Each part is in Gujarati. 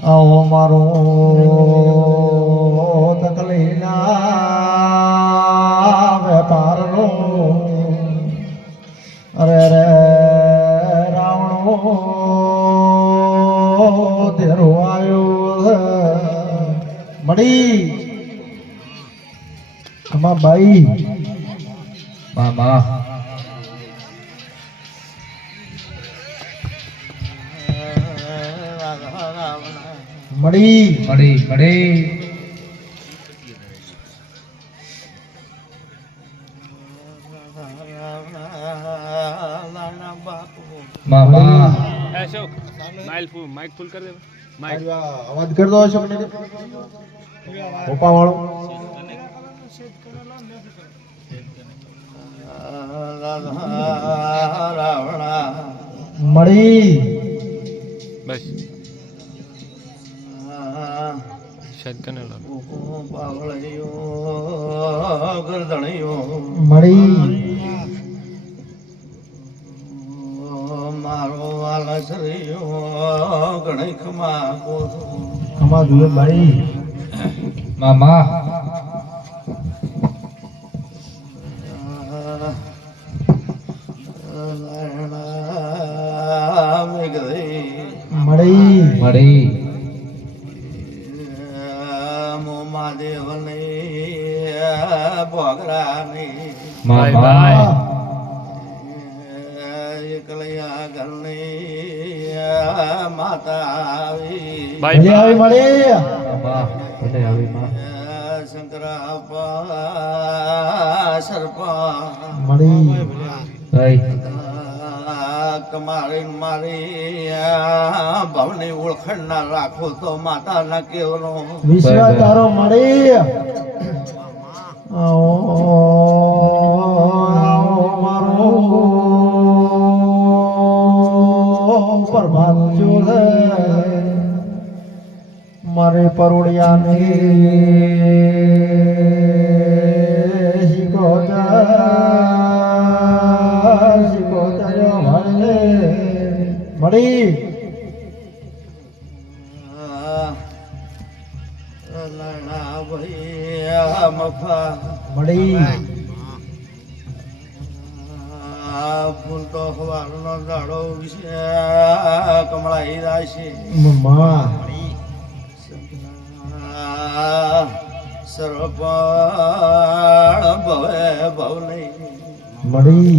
આવો મારો તકલીના વેપારનો અરે રે રાવણો તેરો આવ્યો મળી અમા બાઈ મામા મળી મળી મળી મામા અશોક માઇક ફૂલ કરી દે માઇક અવાજ કર દો અશોક ને પોપા વાળો મળી બસ શાયદ કને લાવ મળી મારો વાલસરિયો ગણઈ ખમા જુએ ભાઈ મામા મળી મળી મહાદેવ ને ભોગરા ને મામા એકલૈયા ઘર ને માતા આવી મળી આવી મળી મામા ભલે આવી માં શંકરા સરપા મળી ભાઈ કમારી મારી ભવની ઓળખણ ના રાખો તો માતા ના કેવલો વિશ્વા તારો મળી મારો પ્રભાત જો મારે પરોડિયાને મળી લણા ભૈયા મફા મળી ફૂલ તો હવાનો દાડો વિશે કમળાઈ રાશિ મમ્મા સર્વપણ ભવે ભવ નહીં મળી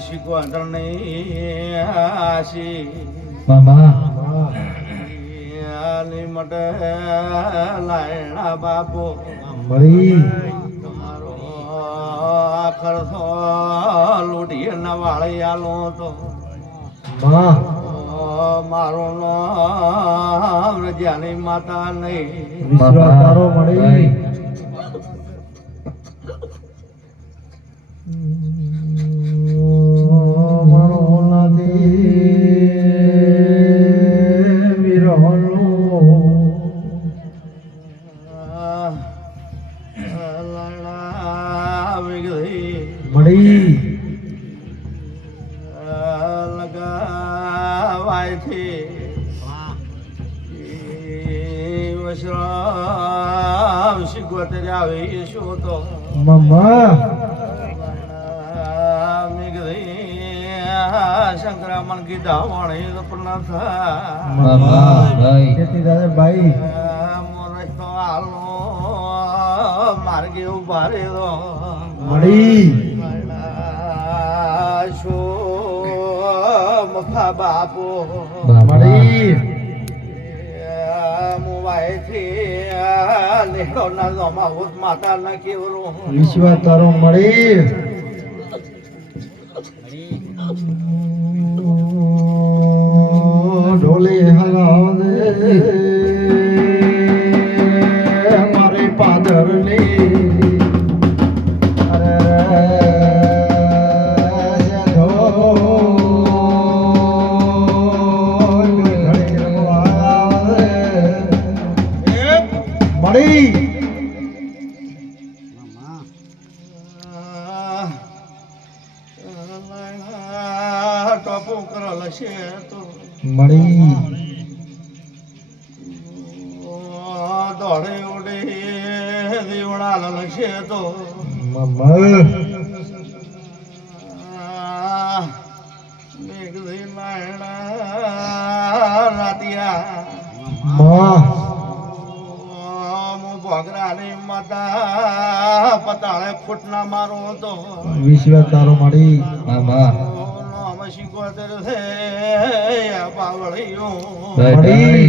શીખવાડની આશી મામા મટે લાયણા બાપો મળી તમારો આખર તો લૂટીએ ના વાળી આલો તો માં મારું નામ રજાની માતા નહીં વિશ્વા તારો મળી મારો મળી લગાવાયથી વશરામ શીખવત આવે શું તો મામા શંકરામણ કીધા વાણી સપના થા મામા ભાઈ ખેતી દાદા ભાઈ મોરસ તો હાલો માર્ગે ઉભા રે દો મળી શો મફા બાપો મળી મોબાઈલથી લેખો ના જોમાં હોત માતા ના કેવરું વિશ્વ તારો મળી ઢોલે હલાવે મારે પાદરની અરે મળી ટોપો કરેલ છે તો મળી દોડે ઉડે દીવડાલ છે તો મમ્મા મેઘદી નાયણા રાતિયા માં ભોગરાની માતા પતાળે ફૂટના મારો તો વિશ્વ તારો મળી મામા નામ શીખવતર છે પાવળીઓ ભાઈ મળી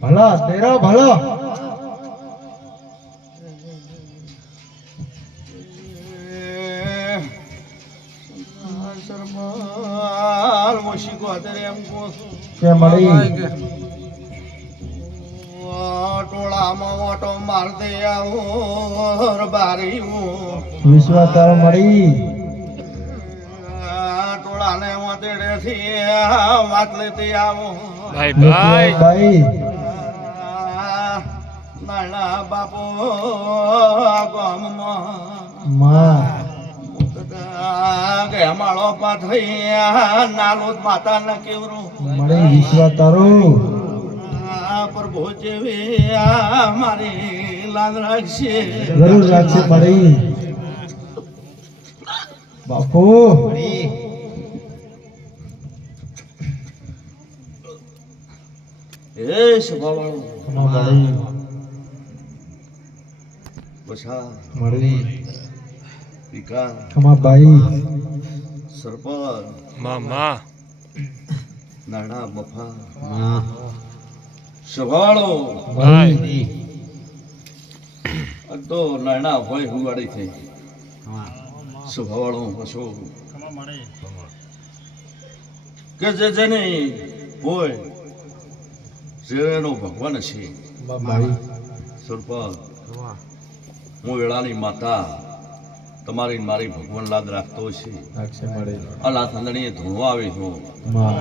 ભલા તેરા ભલા સરમાલ શીખવતર એમ કહું કે મળી ટોળામાં મોટો માર દે આવું બારી વિશ્વ તારો મળી ટોળાને વાતેડે થી વાત લેતી આવું ભાઈ ભાઈ ભાઈ નાના બાપો ગામમાં માં ગેમાળો પાથરી નાલો માતા ન કેવરું મળી વિશ્વ તારો પ્રભુ જેવી મારી લાદ રાખશે જરૂર રાખશે મળી બાપુ એ સ્વભાવવાળો મળી બસા મળી વિકા ખમા ભાઈ સરપંચ મામા નાના મફા સ્વભાવવાળો ભાઈ તો નાના હોય હુવાડી થઈ સ્વભાવવાળો હશો કે જેની હોય જેનો ભગવાન છે ભાઈ સરપંચ હું વેળાની માતા તમારી ને મારી ભગવાન લાદ રાખતો છે રાખશે મળી અલા થંદણીએ ધૂણવા આવી છું માં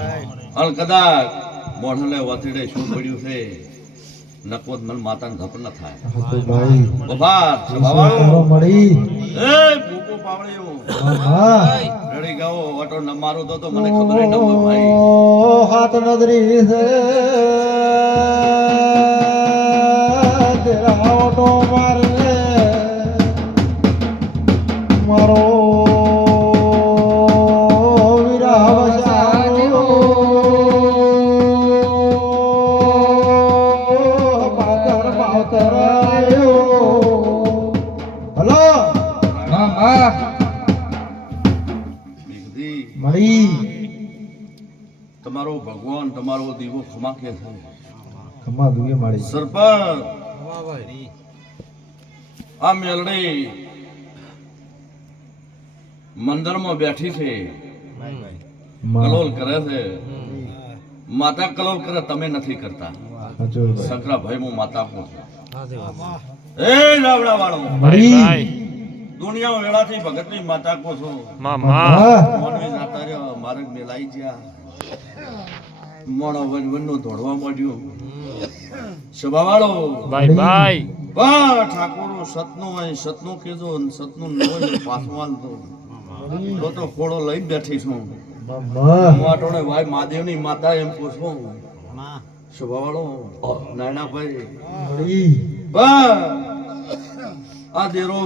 અને કદાચ મોઢલે વતીડે શું પડ્યું છે નકોદ મન માતાને ધપ ન થાય હતો ભાઈ બફાર તારો સ્વભાવવાળો મળી એ ભૂકો પાવળ્યો માં રેડી ગાઓ ઓટો ન મારો તો મને ખબર ન હોય ભાઈ ઓ હાથ નદરી છે તેરા ઓટો મારે મારો વીરા વસાયો પાતર આયો હલો મામા દીકરી મળી તમારો ભગવાન તમારો દીવો ખમાકે છે ખમા દુએ મળી સરપંચ આ મેલડી મંદિરમાં બેઠી છે કલોલ કરે છે માતા કલોલ કરે તમે નથી કરતા શંકરા ભાઈ હું માતા હું એ લાવડા વાળો મળી ભાઈ દુનિયા વેળાથી ભગતની માતા કો છો મામા મોનવી જાતા રહ્યો માર્ગ મેલાઈ ગયા મોણો વન દોડવા માંડ્યો સ્વભાવવાળો ભાઈ ભાઈ વાહ ઠાકોરો સતનું હોય સતનું કીધું અને સતનું ન હોય તો પાછું હાલતો તો ખોડો લઈને બેઠી છું હું આટોણે ભાઈ મહાદેવની માતા એમ પૂછું સ્વભાવવાળો નાના ભાઈ મળી વાહ આ દેરો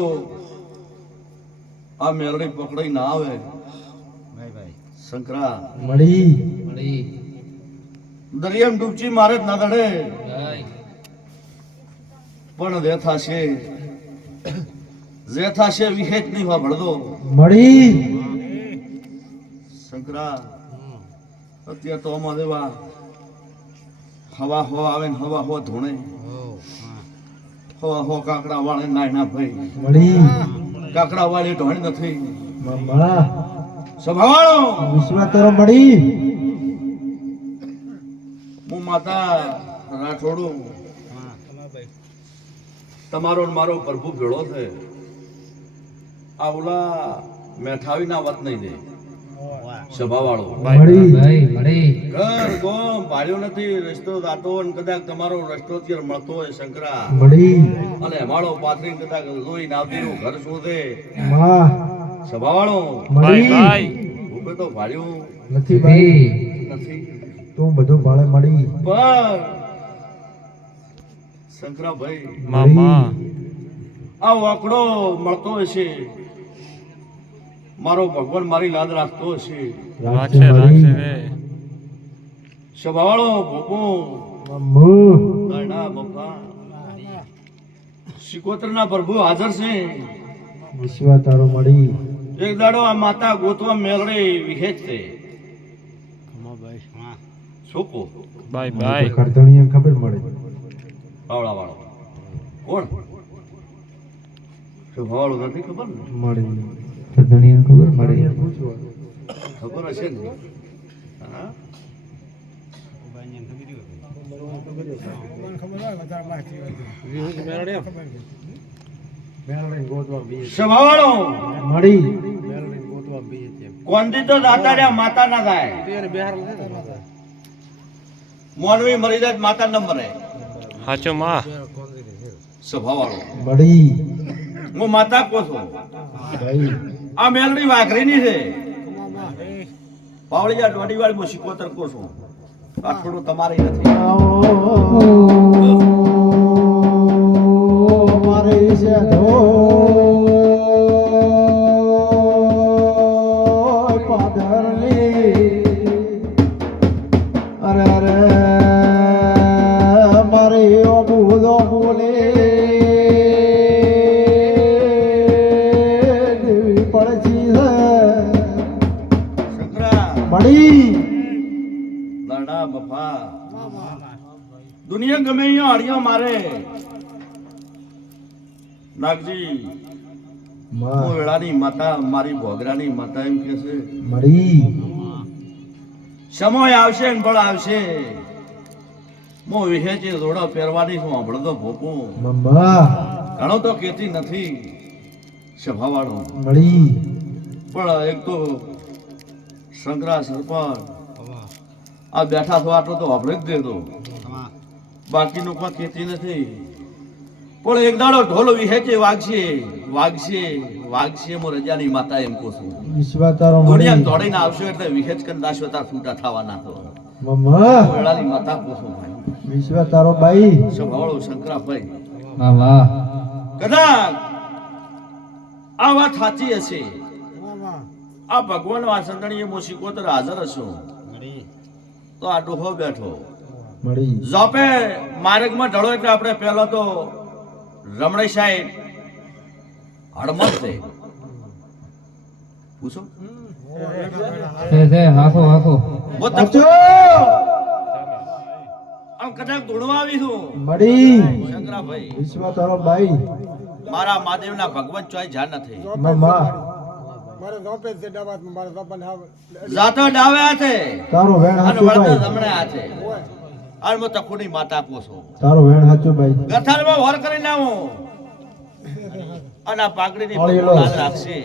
આ મેલડી પકડાઈ ના આવે શંકરા મળી મળી દરિયામાં ડૂબચી મારે જ ના દડે ભાઈ પણ જે થાશે વિહેત નહીં વાપરતો મળી શંકરા અત્યારે તો અમારે દેવા હવા હો આવે ને હવા હો ધોણે હવા હો કાકડા વાળે નાયના ભાઈ મળી કાકડા વાળી ઢોણી નથી મામા સંભાળો વિશ્વા તારો મળી હું માતા રાઠોડું તમારો ને મારો પ્રભુ ભેળો છે આ ઓલા મેઠાવીના વાત નહીં દે સભા વાળો મળી ભાઈ મળી ઘર ગોમ ભાડ્યો નથી રસ્તો દાતો ને કદાચ તમારો રસ્તો અત્યારે મળતો હોય શંકરા મળી અને માળો પાથરી કદાચ લોહી નાવતીનું ઘર શોધે માં સભા વાળો મળી ઉભે તો ભાડ્યું નથી ભાઈ નથી તું બધું ભાળે મળી પણ શંકરા ભાઈ મામા આ વાકડો મળતો હશે મારો ભગવાન મારી લાદ રાખતો હશે રાખશે મળી સભાવાળો ભોપો મમ્મુ નાના બપા સિકોતરના પ્રભુ હાજર છે વિશ્વા તારો મળી એક દાડો આ માતા ગોતવા મેલડે વિહેત છે છોકો ખરધણીએ ખબર મળે આવડા વાળો કોણ સભાવાળો નથી ખબર ને મળી ખબર મળી ખબર હશે ને હા સભાવાળો મળી કોંદી તો દાતાડ્યા માતા ના થાય મોનવી મરી જાય માતા ન મરે હાચો માં સભાવાળો મળી હું માતા કો છું ભાઈ આ મેલડી વાઘરીની છે પાવળિયા દોડી વાળી હું સિકોતર કો છું આ થોડું તમારી નથી મારે છે ધો પાદરની અરે અરે મારે બોલો બોલે દેવી પડતી છે શંકરા મળી લાડા બફા દુનિયા ગમે અહીંયા અડિયો મારે નાગજી હું વેળાની માતા મારી ભોગરાની માતા એમ કે છે મળી સમય આવશે ને બળ આવશે હું વિહેચી જોડો પહેરવાની છું હમણાં ભોપું મમ્મા ઘણો તો કેતી નથી સભાવાળો મળી પણ એક તો શંકરા સરપંચ આ બેઠા છો આટલો તો વાપરી જ દેતો બાકીનું કોઈ કેતી નથી પણ એક દાડો ઢોલ વિહેચે વાગશે વાગશે વાગશે હું રજાની માતા એમ કહું છું વિશ્વા તારો દુનિયા મળી દોડીને આવશે એટલે વિહેચ કંદાશો તાર ફૂટા થવાના તો મમ્મા વેળાની માતા કહું છું ભાઈ વિશ્વા તારો બાઈ સભાવાળો શંકરાભાઈ મામા કદાચ આ વાત સાચી હશે આ ભગવાન વાસંદણીએ હું સિકોતર હાજર હશો તો આ ડોહો બેઠો મળી જોપે માર્ગમાં ઢળો એટલે આપણે પહેલો તો રમણેશ સાહેબ હડમત છે પૂછો છે હાસો હાસો હું અચો આમ કદાચ ધૂણવા આવી છું મળી શંકરાભાઈ વિશ્વા તારો બાઈ મારા મહાદેવના ભગવાન ચોય જાણ નથી મમ્મા જાતો ડાવે હાથે તારો વેણ અને હાચું વળતો બાઈ જમણે હાથે અને હું તખુની માતા પૂછો તારો વેણ હાચું બાઈ ગથારમાં વર કરી લાવું અને આ પાઘડીની ઓળી પગલું લો. લાજ રાખશે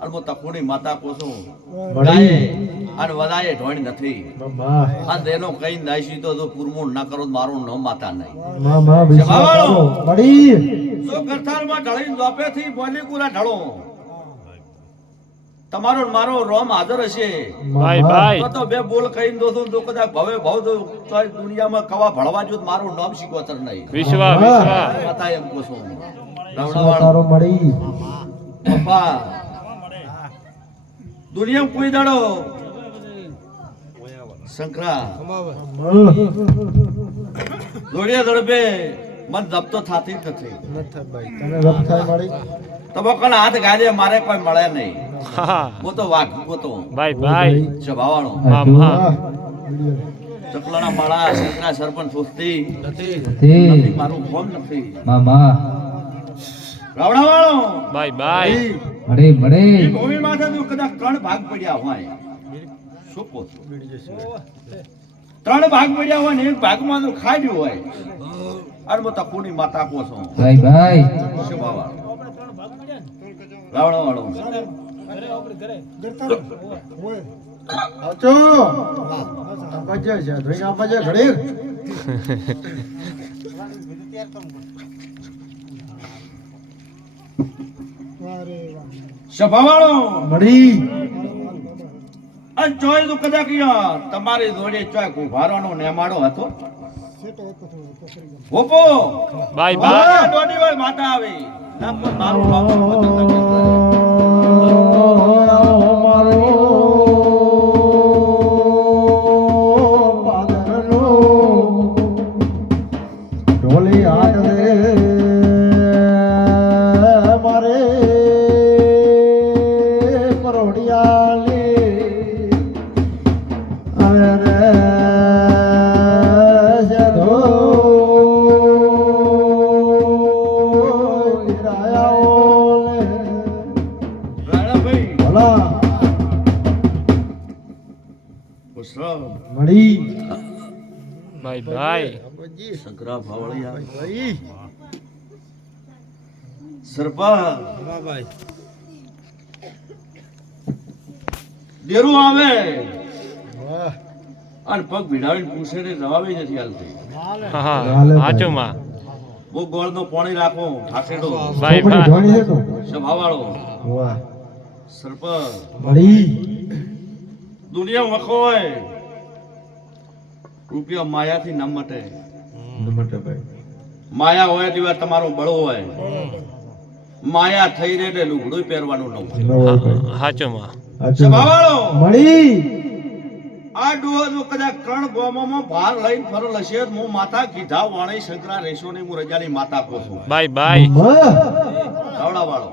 અને હું તખુની માતા પૂછું મળી અને વદાએ ઢોણી નથી મમ્મા આ તેનો કઈ નાઈશી તો પૂરમું ના કરો તો મારું ન માતા નહીં મમ્મા વિશ્વા તારો મળી જો ગથારમાં ઢળીને દોપેથી બોલી કુરા ઢળો તમારો ને મારો રોમ હાજર હશે મમ્મા તો બે બોલ કહીને દોસો તો કદાચ ભવે ભાવ તો તોય દુનિયામાં કવા ભળવા જો મારું નામ શીખવતર નહીં વિશ્વા વિશ્વા માતા એમ કહું છું વિશ્વા તારો મળી પપ્પા દુનિયામાં કોઈ દાડો શંકરા દોડિયા દડપે મન દબતો થાતી જ નથી. તને રબ થાય મળી તમે કોણ હાથ ગાજે મારે કોઈ મળે નહીં. હા હું તો વાઘ ગોતો ભાઈ ભાઈ સ્વભાવવાળો મામા ચકલાના માળા શંકરા સરપંચ સુસ્તી તે નથી, મારું ફોન નથી. મામા રાવણાવાળો ભાઈ ભાઈ મળે મળે એ ભૂમિ માથે જો કદાચ 3 ભાગ પડ્યા હોય શું કહો છો? 3 ભાગ પડ્યા હોય ને એક ભાગમાં તો ખાડ્યું હોય અને હું તકુની માતા કહો છો. ભાઈ ભાઈ સ્વભાવવાળો રાવણાવાળો આવજો બજે છે ધોઈ ના બજે ઘડી સ્વભાવવાળો મળી અને ચોય તો કદાચ યાર તમારી જોડે ચોય ઉભારવાનો નેમાડો હતો. હોપો ભાઈ ભાઈ દોડી વાર માતા આવી ના પણ મારું નામ વચન નથી. મારો પાદરનો ઢોલી હાથ રે મારે પરોડિયાલી આવે રે જધો રાયાઓલે રાણાભાઈ ભલા પુષ્પ મળી ભાઈ ભાઈ શંકરા ભાવળિયા સરપા દેરું આવે અને પગ ભીડાવીને પૂછે ને જવાબ નથી હાલતી. હા સાચું માં બહુ ગોળનો પાણી રાખો ઠાકેડો ભાઈ છોકરી ભાઈ જોણી છે તો સ્વભાવવાળો વાહ સરપ મળી દુનિયા વખો હોય રૂપિયા માયાથી ન મટે. નમતે ભાઈ માયા હોય તેવા તમારો બળો હોય. માયા થઈ રહે એટલે લુગડું પહેરવાનું ન હોય. નવો ભાઈ સાચું માં સ્વભાવવાળો મળી આ ડોહો જો કદાચ 3 ગોમોમાં ભાર લઈને ફરલ હશે તો હું માતા કીધા વાણી શંકરા રેશોની હું રજાની માતા કહું છું. ભાઈ ભાઈ રાવણાવાળો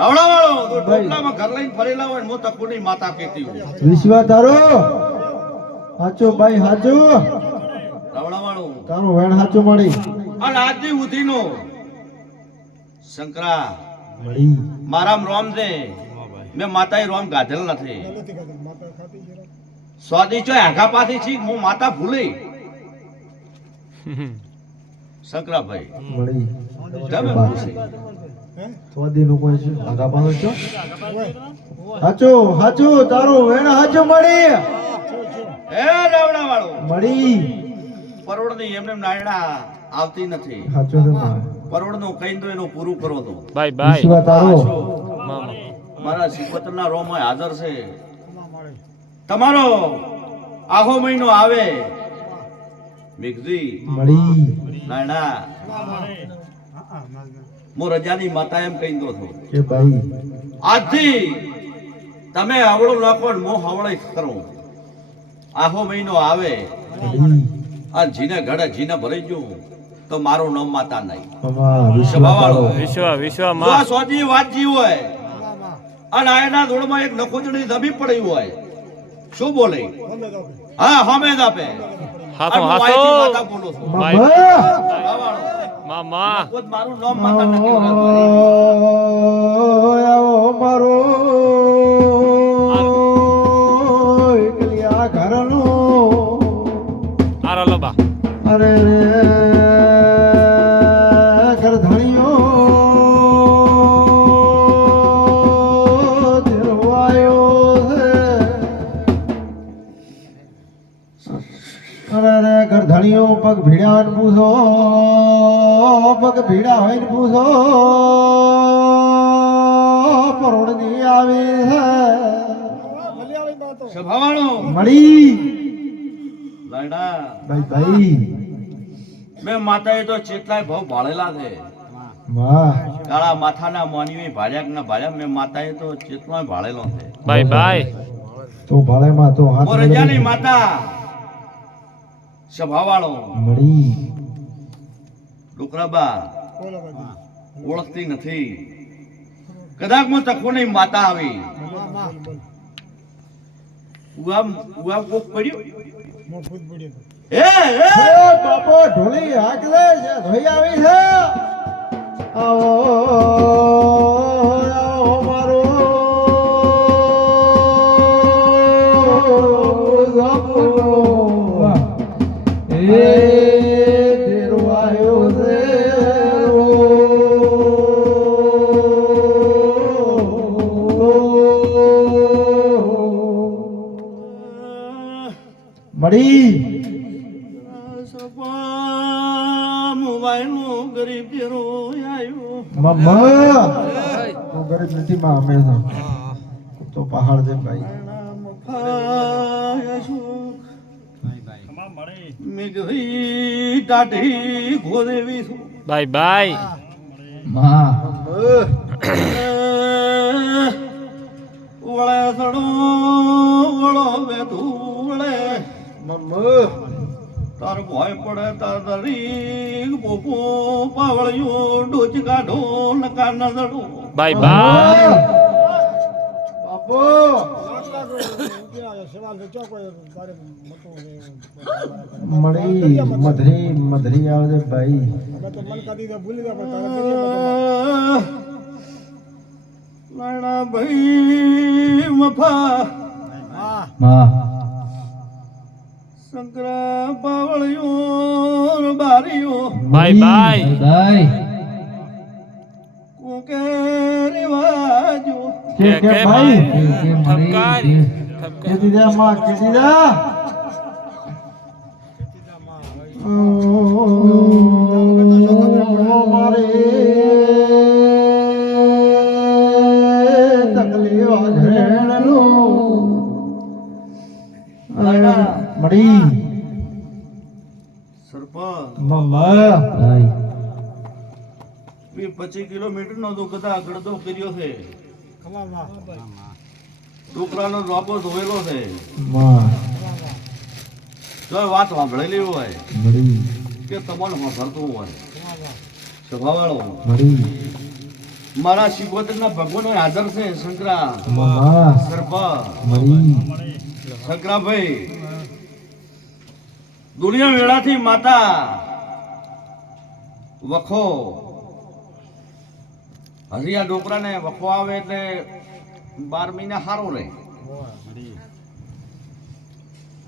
રાવણાવાળો તો ટોપલામાં ઘર લઈને ફરેલા હોય ને હું તકુની માતા કહેતી હોય. વિશ્વા તારો હાચો ભાઈ હાચો રાવણાવાળો તારો વેણ હાચો મળી અને આજની ઉધીનો શંકરા મળી મારામ રોમ છે મેં માતાએ રોમ ગાધેલ નથી. સ્વાદી ચોય આઘા પાછી છી હું માતા ભૂલી શંકરાભાઈ મળી તમે ભૂલી. સ્વાદી નું કોઈ છે આગા પાછો છો હાચો હાચો તારો વેણ હાચો મળી હે રાવણાવાળો મળી પરોળની એમને નાયણા આવતી નથી. હાચો છે મારે પરોળનું કઈ દો એનું પૂરું કરો તો. ભાઈ ભાઈ વિશ્વા તારો મામા મારા સિકોતરના રોમાં હાજર છે. તમારો આખો મહિનો આવે મેઘજી મળી નાયણા હું રજાની માતા એમ કહી દો છો. કે ભાઈ આજથી તમે હવળું નાખો ને હું હવળે કરું. આખો મહિનો આવે મળી આ જીને ઘડે જીને ભરાઈ ગયું તો મારું નામ માતા નહીં. અમા વિશ્વા સ્વભાવવાળો તારો વિશ્વ વિશ્વ જો આ માં સોજી વાતજી હોય અને આયના ધૂળમાં એક નખોજડી દબી પડી હોય શું બોલે? હા હમેદ આપે. હાથો અને હું હાથો અહીંથી માતા બોલું છું. ભાઈ બાબા સ્વભાવવાળો. મામા ખુદ મારું નામ માતા નથી ઓળખતો. આવો મારો એકલિયા ઘરનો આરો લોબા અરે ગરધણીઓ ધીરવાયો છે અરે ગરધણીઓ પગ ભીડા ને પૂછો પગ ભીડા હોય ને પૂછો પરોડની આવી છે સ્વભાવવાળો. મળી લાયડા ભાઈ ભાઈ મેં માતાએ તો ચેટલાય ભાવ ભાળેલા છે વાહ કાળા માથાના મોની ભાળ્યા મેં માતાએ તો ચેતનો ભાળેલો છે બાય બાય તો ભાળેમાં તો હાથ મોરજાની માતા સભાવાળો મળી ડોકરાબા ઓળખતી નથી કદાચ માં તખોની માતા આવી ઉઆ કોક પડ્યું એ બાપો ઢોલી હાકલે છે ધોઈ આવી છે આવો આવો મારો બાપો એ તેરો આયો છે મળી મોબાઈલ નું ગરીબ દેરો આવ્યો મમ્મા તું ગરીબ નથી માં હંમેશા તો પહાડ છે ભાઈ મેઘરી ટાઢી ઘોદેવી છું બાય બાય માં વળે સડો વળો બેઠું વળે મમ્મા તાર ભોય પડે તાર દરી પોપો પાવળિયો ડોચ કાઢો નકા નદડો બાય બાય બાપો મળી મધરી આવે છે ભાઈ લાડા ભાઈ મફા માં શંકરા પાવળિયો બારીઓ બાય બાય બાય કોકે રિવાજો કે ભાઈ કે ઠપકાર મળી કે દીધા માં કે દીધા મારે તકલીફ આઘરેણનું મળી સરપંચ મમ્મા બાય 25 કિલોમીટર નો તો કદા ગળદો કર્યો છે ડોકરાનો રોપો ધોયેલો છે માં જો વાત સાંભળેલી હોય મળી કે તમને સાંભળતું હોય સ્વભાવવાળો મળી મારા શિકોતરના ભગવાન હાજર છે શંકરા મમ્મા સરપંચ મળી શંકરાભાઈ દુનિયા વેળાથી માતા વખો હરિયા ડોકરાને વખો આવે એટલે 12 મહિના સારો રહે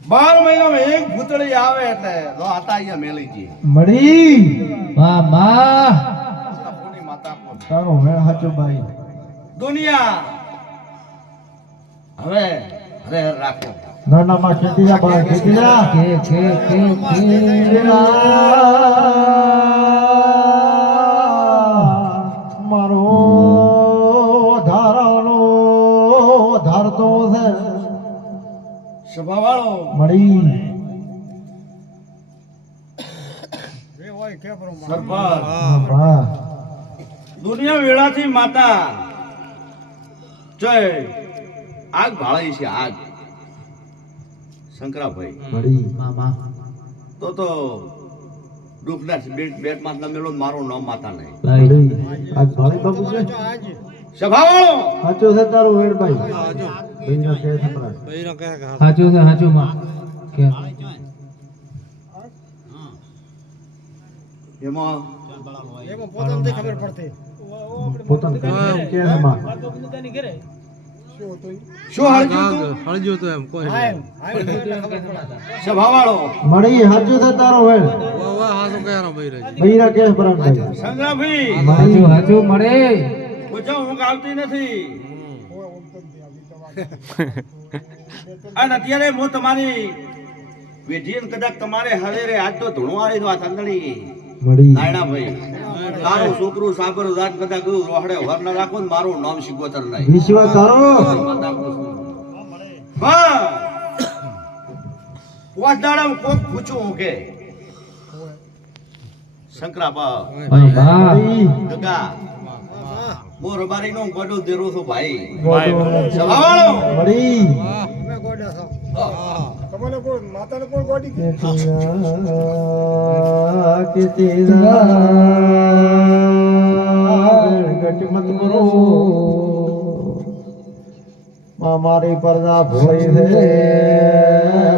12 મહિનામાં એક ભૂતળી આવે એટલે જો આતા અહીંયા મેલી જઈએ મળી માં માં કોની માતા કોણ? તારો વેળ હાચો ભાઈ દુનિયા હવે હરે હર રાખો ના ના માં ખેતી જા બા ખેતી જા કે મારો ધારાનો ધારતો છે સ્વભાવવાળો મળી સરપંચ વાહ દુનિયા વેળાથી માતા જય આગ ભાળાઈ છે આગ શંકરાભાઈ મળી માં તો દુઃખના બેટ માં મેળો મારું નામ માતા નહીં બાય મળી આજ ભાઈ બાબુ છે સ્વભાવવાળો હાચો છે તારું વેળ ભાઈ ભાઈ ના કહે છપરા સાચું છે સાચું માં કે એમાં પોતાને કે માં શું હળજ્યું તું? સ્વભાવવાળો મળી હાચો છે તારો વેળ ભાઈ ના કહે છપરા ભાઈ શંકરાભાઈ સાચું સાચું મળે પૂછો હું આવતી નથી અને અત્યારે હું તમારી વિધિન કદાચ તમારે હવે રે આજ તો ધૂણો આવી દો આ સંદડી મળી નાયણાભાઈ તારું છોકરું સાબર રાત કદાચ ગયું રોહડે વર ન રાખો ને મારું નામ શિકોતર નહીં વિશ્વાસ તારો પાંચ દાડા કોક પૂછું હું કે શંકરાબા ભાઈ બા મળી ગગા મોર બારી નો ગોડો દેરો છો ભાઈ ગોડો સભાવાળો મળી કે તેરા ગટ મત કરો મારી પરદા ભોળી છે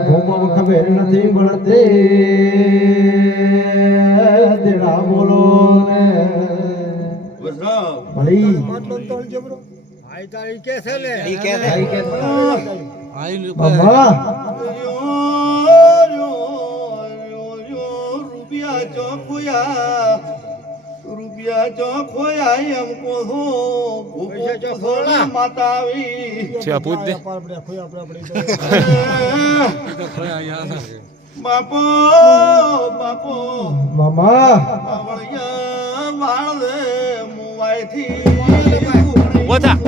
ભૂમમ ખબર નથી મળતે દેડા બોલો ને વસરાવ મળી બાબા રૂપિયા જો ખોયા એમ કહો માતા આવી છે પૂછ દે બાપો બાપો મામા બાવળિયા વાળ દે મુવાઈથી ઓછા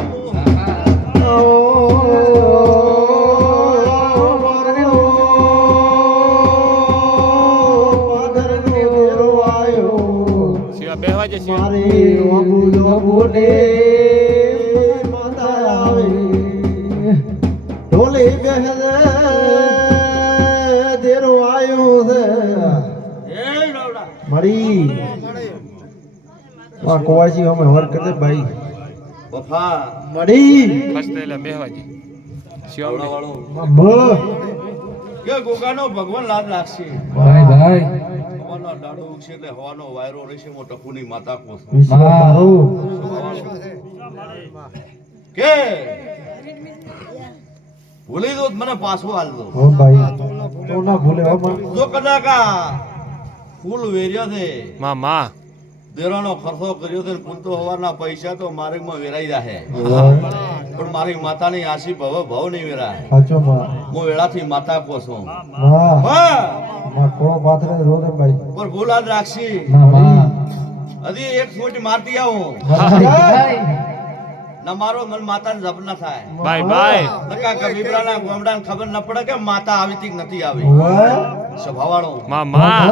શિવા બેહવા જે શિવા ઢોલી બેહે દેરો આયો છે એ રાવડા મળી વા કોવાસી અમે હર કરતે ભાઈ વફા મળી ફર્સ્ટ એટલે બેહવા જે શિવા વાળો મમ્મા કે ગોગાનો ભગવાન લાદ રાખશે ભાઈ ભાઈ હવાનો દાડો ઉગશે એટલે હવાનો વાયરો રહેશે મો ટપુની માતા કોસ વિશ્વ તારો કે ભૂલી દો તો મને પાછો હાલ દો હો ભાઈ તો ના ભૂલે હો માં જો કદાચ આ ફૂલ વેર્યો છે માં માં દેરાનો ખર્ચો કર્યો છે પૂરતો હવાના પૈસા તો માર્ગમાં વેરાઈ જાહે પણ મારી માતાની આશી ભવ ભવ નહીં વેરાય સાચો માં હું વેળાથી માતા કોસો વાહ હા માં કોળો પાથરે રોને ભાઈ પર ભૂલ યાદ રાખશી ના માં હજી એક છોટી મારતી આવું ભાઈ ના મારો મન માતાને જપ ના થાય બાય બાય નકા કબીબરાના ગોમડાને ખબર ન પડે કે માતા આવી તી કે નથી આવી વાહ સ્વભાવવાળો માં માં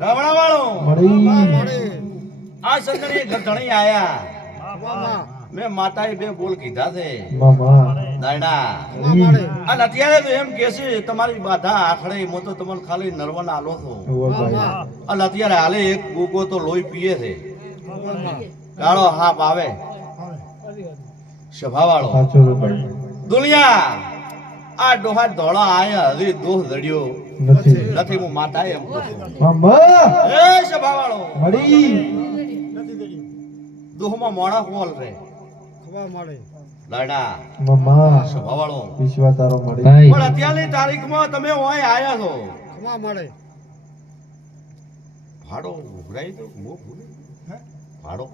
રાવણાવાળો મળી આ સંદરી ઘટણી આયા મેં માતાએ બે બોલ કીધા છે મામા દાયડા અને અત્યારે તો એમ કે છે તમારી બાધા આખડે મો તો તમને ખાલી નરવન આલો છો ઓ ભાઈ અને અત્યારે હાલે એક ગોગો તો લોહી પીએ છે કાળો હાપ આવે સ્વભાવવાળો સાચો રે ભાઈ દુનિયા આ ડોહા ધોળા આયા હજી દોહ જડ્યો નથી નથી હું માતા એમ કહું છું. મામા એ સ્વભાવવાળો મળી દોહમાં મોડા કોલ રે લાડા મામા સ્વભાવવાળો વિશ્વ તારો મળી ભાઈ પણ અત્યારની તારીખમાં તમે ઓય આયા છો ભાડો ઉઘરાઈ દો મો ભૂલે ભાડો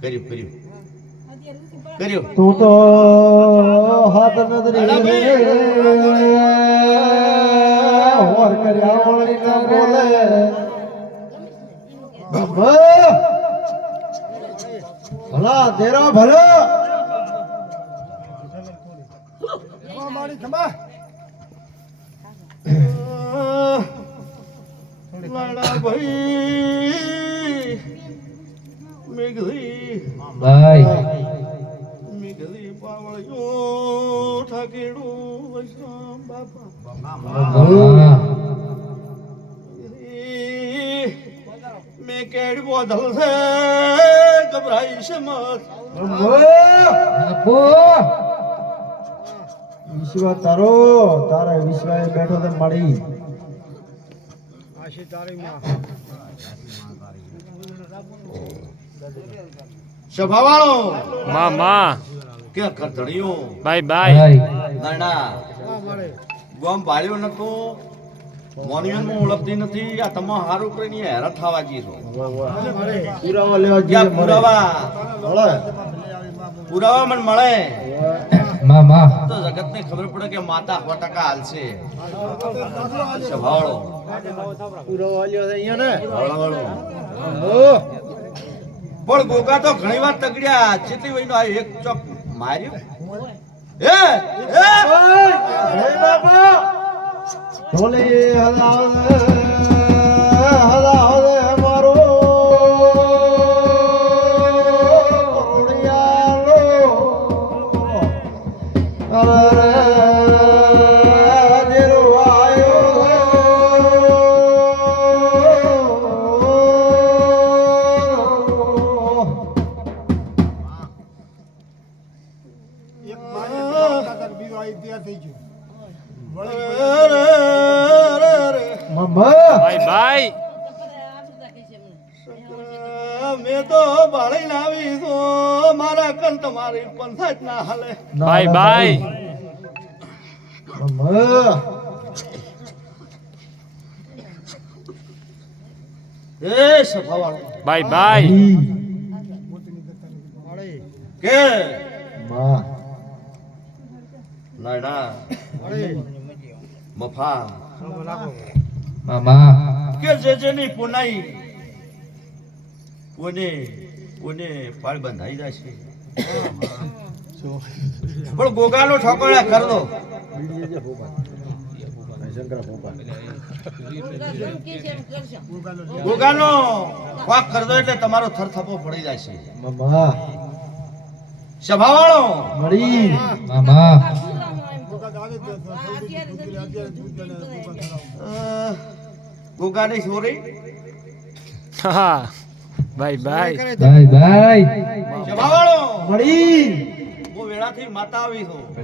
કર્યું કર્યું તું તો હાથ નદરી હોર કર્યા ઓળડી ના બોલે બાબા ભલા તેરો ભલો લાડા ભાઈ મેઘરી ભાઈ મેઘરી પાવળિયો ઠાકેડું વૈષ્ણવ બાપા હા મેં કેડ બોધલ છે ગભરાઈ છે મત આપો વિશ્વ તારો તારા વિશ્વ બેઠો તે મળી સ્વભાવવાળો માં માં કે કરધણીઓ બાય બાય ભાઈ નાના ગોમ ભાડ્યો નતો મોનિયન માં ઓળખતી નથી આ તમા હારું કરીને હેરાન થવા જી છો પુરાવા લેવા ક્યાં જઈએ પુરાવા મળે પુરાવા મને મળે માં તો જગતને ખબર પડે કે માતા 100% હાલશે સ્વભાવળો પણ ગોગા તો ઘણી વાર તગડ્યા ચેટલી વયનો આ એક ચોક માર્યો એ હે બાપા ઢોલે હલાવે હલાવે મારો ભાઈ ભાઈ મેં તો બાળી લાવી તો મારા કન તમારી પંચાયત ના હાલે ભાઈ ભાઈ એ સફાવાળો ભાઈ ભાઈ કે માં નાયડા મફા મામા કે જેની પુનાઈ કોને પાળ બંધાઈ જશે પણ ગોગાનો ઠોકળા કર દો ગોગાનો વાક કર દો એટલે તમારો થરથપો પડી જશે મમ્મા સભાવાળો મળી મામા ગોગાની છોરી હા ભાઈ ભાઈ ભાઈ ભાઈ સભાવાળો મળી હું વેળાથી માતા આવી છું